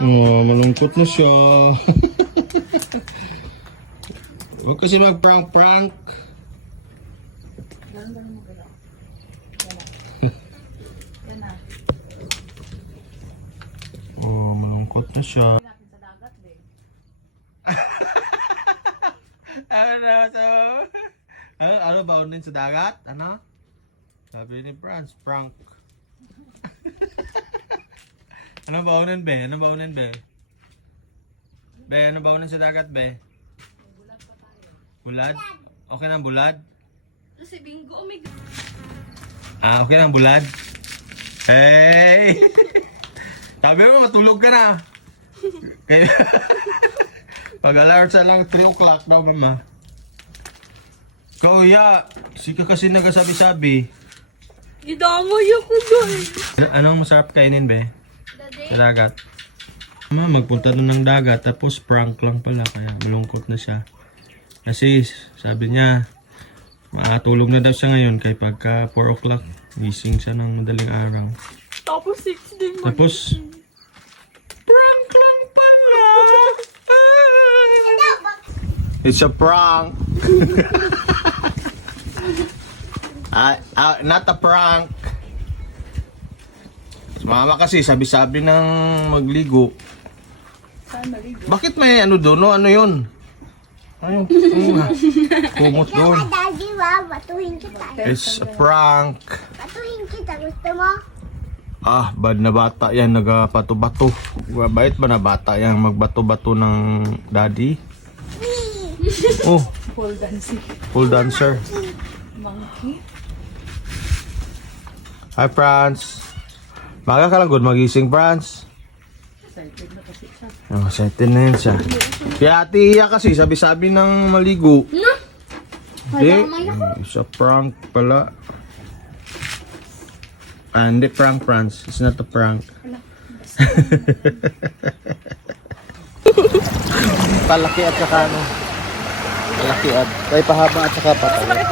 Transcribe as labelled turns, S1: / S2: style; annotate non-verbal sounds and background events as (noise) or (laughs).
S1: Oh, malungkot na siya. (laughs) Huwag kasi mag-prank-prank. (laughs) Oh, malungkot na siya. (laughs) ano so, ano, ano ba unin sa dagat? Ano? Sabi ni Franz, prank. Ano ba unin, be? Ano ba unin, be? Be, ano ba unin sa dagat, be? Bulad? Okay na ang bulad?
S2: Si Bingo, oh my God.
S1: Ah, okay na ang bulad? Hey! (laughs) Sabi mo, matulog ka na. Pag-alert (laughs) sa lang 3 o'clock daw, mama. Kuya, sika kasi nagasabi-sabi.
S2: Ako doon.
S1: Ano- Anong masarap kainin, be? Sa dagat. Mama, magpunta doon ng dagat, tapos prank lang pala, kaya malungkot na siya. Kasi, sabi niya, makatulog na daw siya ngayon, kay pagka 4 o'clock, gising siya ng madaling araw.
S2: Tapos 6 din mo.
S1: Tapos, prank lang pala! (laughs) It's a prank! (laughs) ah, ah, not a prank! Si Mama kasi sabi-sabi ng magligo.
S2: Saan maligo?
S1: Bakit may ano doon? No? Ano yun? Ano yung kumot doon?
S3: Daddy, wow, batuhin kita.
S1: It's a prank.
S3: Batuhin kita, gusto mo?
S1: Ah, bad na bata yan, nagapato-bato. Bait ba na bata yan magbato-bato ng daddy? Oh,
S2: Pole dancing.
S1: full dancer.
S2: Monkey.
S1: Hi, Franz. Maga ka lang good magising, Franz.
S2: Excited na kasi siya.
S1: Oh, excited na yan siya. Kaya ate Iya kasi, sabi-sabi ng maligo. Hindi, isa prank pala. Ah, hindi prank, Franz. It's not a prank. (laughs) Palaki at saka ano. Palaki at, ay pahaba at saka patay.